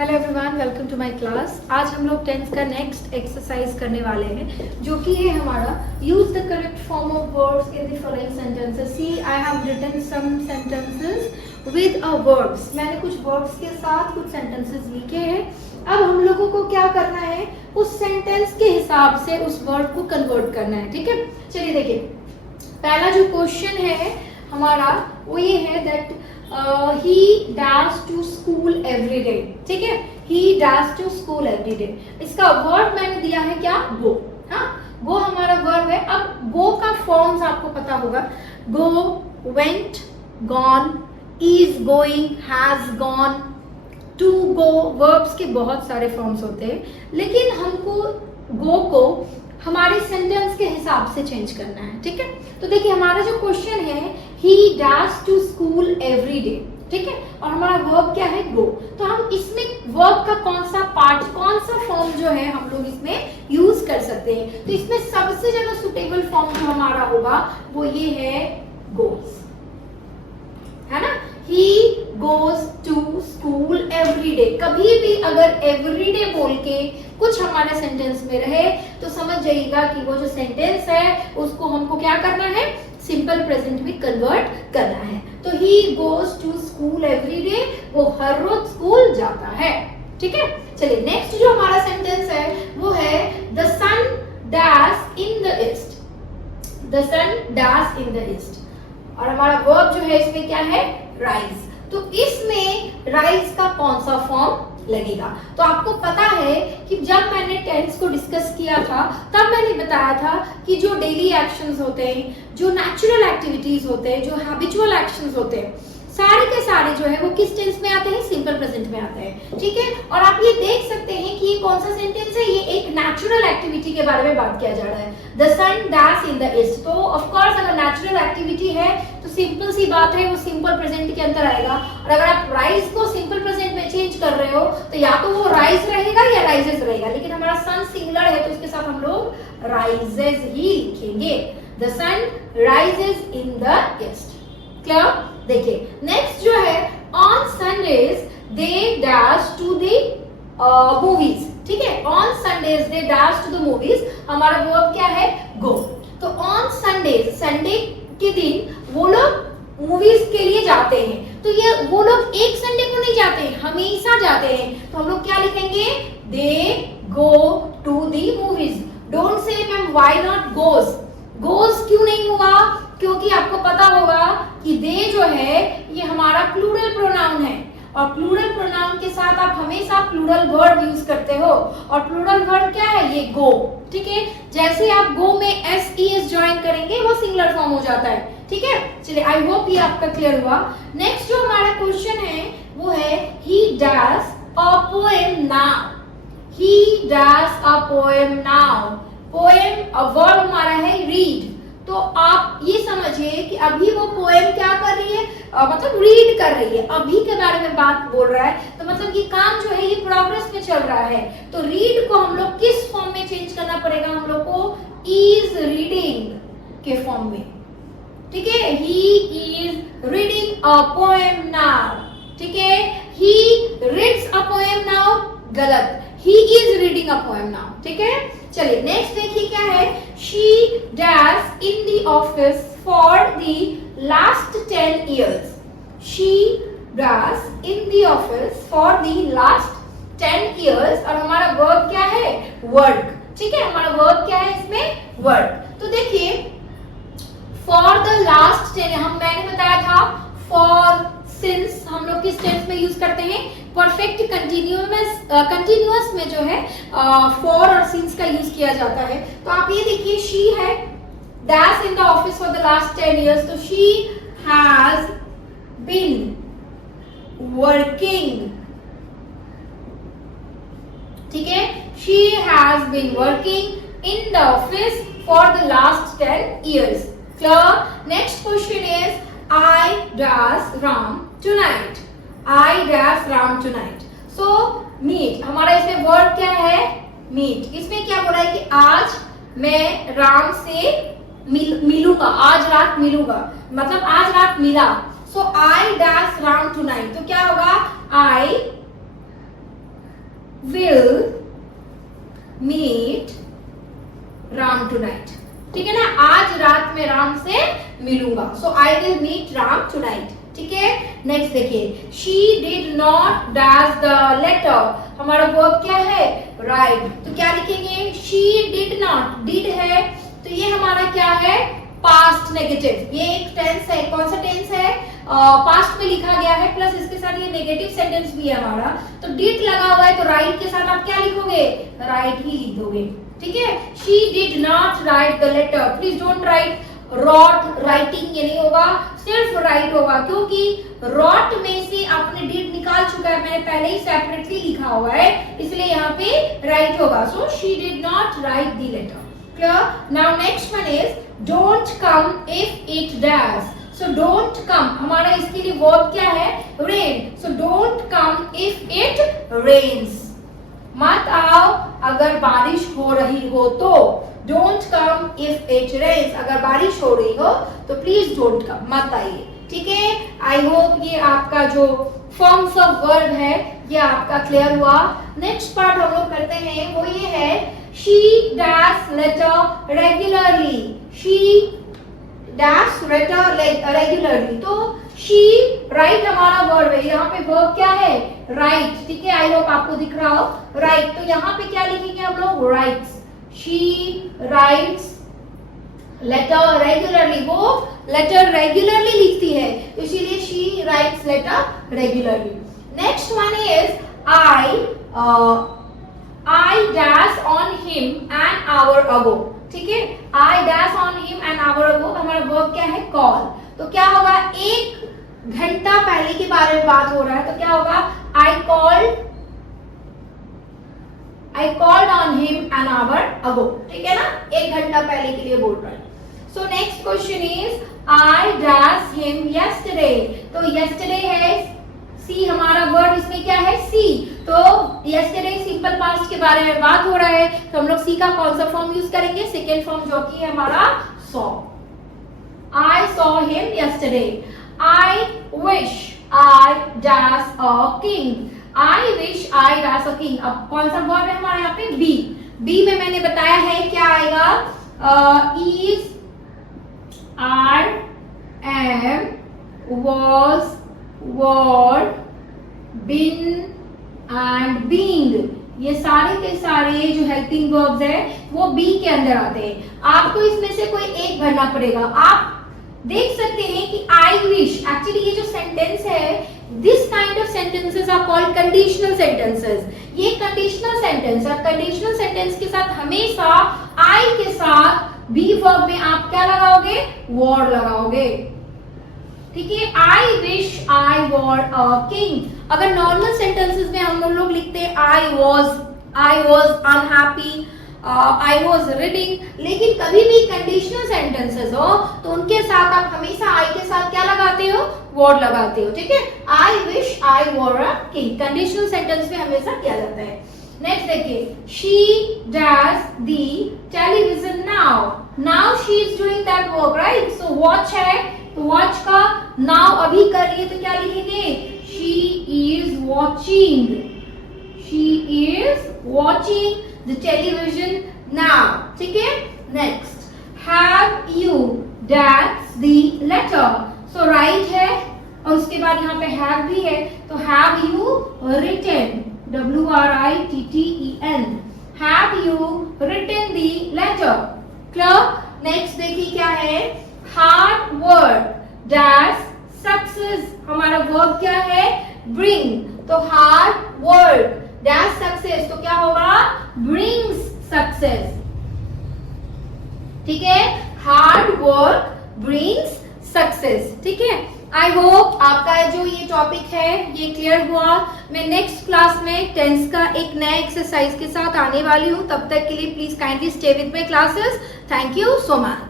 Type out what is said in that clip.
Hello everyone, welcome to my class. आज हम लोग टेंस का नेक्स्ट एक्सरसाइज करने वाले हैं, जो कि है हमारा use the correct form of words in the following sentences. See I have written some sentences with a words. मैंने कुछ वर्ड्स के साथ कुछ सेंटेंसेस लिखे हैं। अब हम लोगों को क्या करना है, उस सेंटेंस के हिसाब से उस वर्ड को कन्वर्ट करना है। ठीक है, चलिए देखिए, पहला जो क्वेश्चन है हमारा वो ये है that he does to school every day। ठीक है, he does to school every day। इसका वर्ब मैंने दिया है क्या, go। हाँ, go हमारा वर्ब है। अब go का फॉर्म्स आपको पता होगा, go, went, gone, is going, has gone, to go। Verbs के बहुत सारे फॉर्म्स होते हैं, लेकिन हमको go को हमारे सेंटेंस के हिसाब से चेंज करना है। ठीक है, तो देखिए हमारा जो क्वेश्चन है he does to school every day। ठीक है, और हमारा वर्ब क्या है, go। तो हम इसमें वर्ब का कौन सा पार्ट, कौन सा फॉर्म जो है हम लोग इसमें यूज कर सकते हैं। तो इसमें सबसे ज्यादा सुटेबल फॉर्म जो हमारा होगा वो ये है goes, है ना। he goes to school every day। कभी भी अगर every day बोल के कुछ हमारे सेंटेंस में रहे तो समझ जाइएगा कि वो जो सेंटेंस है उसको हमको क्या करना है, सिंपल प्रेजेंट में कन्वर्ट करना है। तो he goes to school every day, वो हर रोज स्कूल जाता है। ठीक है, चलिए नेक्स्ट जो हमारा सेंटेंस है वो है the sun does in the east। the sun does in the east, और हमारा वर्ब जो है इसमें क्या है, rise। तो इसमें rise का कौन सा फॉर्म लगेगा। तो आपको पता है कि जब मैंने टेंस को डिस्कस किया था तब मैंने बताया था कि जो डेली एक्शंस होते हैं, जो नेचुरल एक्टिविटीज होते हैं, जो हैबिचुअल एक्शंस होते हैं, सारे के सारे जो है वो किस टेंस में आते हैं, सिंपल प्रेजेंट में आते हैं। ठीक है, और आप ये देख सकते हैं कि ये कौन सा सेंटेंस है, ये एक नेचुरल एक्टिविटी के बारे में बात किया जा रहा है। The sun dash in the east. तो ऑफ कोर्स अगर नेचुरल एक्टिविटी है तो सिंपल सी बात है वो सिंपल प्रेजेंट के अंदर आएगा। और अगर आप राइज को सिंपल प्रेजेंट में चेंज कर रहे हो तो या तो वो राइज रहेगा या राइजेस रहेगा, लेकिन हमारा सन सिंगुलर है तो इसके साथ हम लोग राइजेस ही लिखेंगे। The sun rises in the east. Clear. देखिए नेक्स्ट जो है, on Sundays they dash to the movies. ठीक है, on Sundays they dash to the movies, हमारा वर्ब क्या है, गो। तो ऑन संडेज, संडे के दिन वो लोग मूवीज के लिए जाते हैं। तो ये वो लोग एक संडे को नहीं जाते हैं, हमेशा जाते हैं। तो हम लोग क्या लिखेंगे, they go to the movies. Don't say ma'am why not goes. Goes क्यों नहीं हुआ, क्योंकि आपको पता होगा कि दे जो है ये हमारा प्लूरल प्रोनाउन है, और प्लूरल प्रोनाउन के साथ आप हमेशा प्लूरल वर्ब यूज करते हो, और प्लूरल वर्ब क्या है, ये गो। ठीक है, जैसे आप गो में एस ज्वाइन करेंगे वो सिंगुलर फॉर्म हो जाता है। ठीक है, चलिए आई होप ये आपका क्लियर हुआ। नेक्स्ट जो हमारा क्वेश्चन है वो है he does a poem now। he does a poem now। Poem verb हमारा है रीड। तो आप ये समझिए कि अभी वो पोएम क्या कर रही है, मतलब रीड कर रही है, अभी के बारे में बात बोल रहा है। तो मतलब ये काम जो है ये प्रोग्रेस में चल रहा है। तो रीड को हम लोग किस फॉर्म में चेंज करना पड़ेगा, हम लोग को इज रीडिंग के फॉर्म में। ठीक है, he is reading a poem now. ठीक है, he reads a poem now, गलत, he is reading a poem now। ठीक है, चलिए नेक्स्ट देखिए क्या है, she does in the office for the last 10 years। she does in the office for the last 10 years, और हमारा वर्ब क्या है, work। ठीक है, हमारा वर्ब क्या है इसमें, work। तो देखिए for the last 10, मैंने बताया था for, सिंस हम लोग किस टेंस में यूज करते हैं, परफेक्ट कंटिन्यूअस में जो है फॉर और सिंस का यूज किया जाता है। तो आप ये देखिए, शी है dash in the office for the last 10 years। तो शी हैज बीन वर्किंग। ठीक है, she has been working in the office for the last 10 years। Clear. Next question is I dash Ram tonight। I dash Ram tonight। So meet, हमारा इसमें word क्या है, meet। इसमें क्या बोला है कि आज मैं राम से मिलूंगा, आज रात मिलूंगा, मतलब आज रात मिला। So I dash Ram tonight। तो क्या होगा, I will meet Ram tonight. ठीक है ना, आज रात में राम से मिलूंगा। So I will meet Ram tonight. ठीक है, नेक्स्ट देखिए, she did not dash the letter. हमारा वर्ब क्या है? राइट। तो क्या लिखेंगे? शी डिड नॉट, डिड है तो ये हमारा क्या है? Past negative. ये एक टेंस है, कौन सा टेंस है? पास्ट में लिखा गया है, प्लस इसके साथ ये नेगेटिव सेंटेंस भी है हमारा। तो डिड लगा हुआ है तो राइट के साथ आप क्या लिखोगे? राइट ही लिख दोगे। ठीक है, she did not write the letter. Please don't write wrote, writing ये नहीं होगा, सिर्फ राइट होगा, क्योंकि रॉट में से आपने डिड निकाल चुका है, मैंने पहले ही सेपरेटली लिखा हुआ है, इसलिए यहाँ पे राइट होगा। So she did not write the letter. Clear? Now next one is don't come if it dash. So don't come हमारा इसके लिए वर्ब क्या है? Rain. So don't come if it rains. मत आओ अगर बारिश हो रही हो तो। Don't come if it rains, अगर बारिश हो रही हो तो प्लीज डोंट कम, मत आइए। ठीक है, आई होप ये आपका जो फॉर्म्स ऑफ वर्ब है ये आपका क्लियर हुआ। नेक्स्ट पार्ट हम लोग करते हैं वो ये है, she dash letter regularly. She dash letter regularly, तो शी राइट हमारा वर्ब है, यहाँ पे वर्ब क्या है? राइट। ठीक है, आई होप आपको दिख रहा हो, राइट। तो यहाँ पे क्या लिखेंगे हम लोग? Writes. She writes letter regularly, वो लेटर रेगुलरली लिखती है, इसीलिए she writes letter regularly. Next one is I dash on him an hour ago। ठीक है, I dash on him an hour ago, हमारा वर्ब क्या है? कॉल। तो क्या होगा? एक घंटा पहले के बारे में बात हो रहा है, तो क्या होगा? I called on him an hour ago। ठीक है ना, एक घंटा पहले के लिए बोल रहा है। So next question is I dash him yesterday। तो yesterday है, सी हमारा वर्ड इसमें क्या है? सी। तो yesterday सिंपल पास्ट के बारे में बात हो रहा है, तो हम लोग सी का कौन सा फॉर्म यूज करेंगे? सेकेंड फॉर्म, जो कि है हमारा saw. I saw him yesterday। I wish I dash a king। I wish I dash a king। अब कौन सा वर्ब है हमारे यहाँ पे? बी। बी में मैंने बताया है क्या आएगा? is, are, am, was, were, been and being, ये सारे के सारे जो हेल्पिंग वर्ब्स है वो बी के अंदर आते हैं। आपको इसमें से कोई एक भरना पड़ेगा। आप देख सकते हैं कि आई विश, एक्चुअली ये जो सेंटेंस है, this kind of sentences are called conditional sentences. ये कंडीशनल सेंटेंस है, कंडीशनल सेंटेंस के साथ हमेशा आई के साथ बी वर्ब में आप क्या लगाओगे? वर लगाओगे। ठीक है, I wish I were a king. अगर नॉर्मल सेंटेंसेस में हम लोग लिखते हैं I was unhappy, I was reading, लेकिन कभी भी कंडीशनल सेंटेंसेस हो तो उनके साथ आप हमेशा आई के साथ क्या लगाते हो? वर्ड लगाते हो। ठीक है, I wish I were a king conditional sentence में हमेशा किया जाता है। नेक्स्ट देखिए, she dash the television now. Now she is doing that work, right? So watch है, तो वॉच का नाउ अभी कर रही है तो क्या लिखेंगे? She is watching. She is watching the television now. ठीक है, next, have you dash the letter. So write है और उसके बाद यहाँ पे हैव भी है, तो have you written, WRITTEN, have you written the letter. Clear? Next देखिए क्या है? Hard work dash success. हमारा वर्ब क्या है? ब्रिंग। तो हार्ड वर्क डैश सक्सेस, तो क्या होगा? Brings success. ठीक है, हार्ड वर्क ब्रिंग्स सक्सेस। ठीक है, आई होप आपका जो ये टॉपिक है ये क्लियर हुआ। मैं नेक्स्ट क्लास में टेंस का एक नया एक्सरसाइज के साथ आने वाली हूँ। तब तक के लिए please kindly stay with my classes. Thank you so much.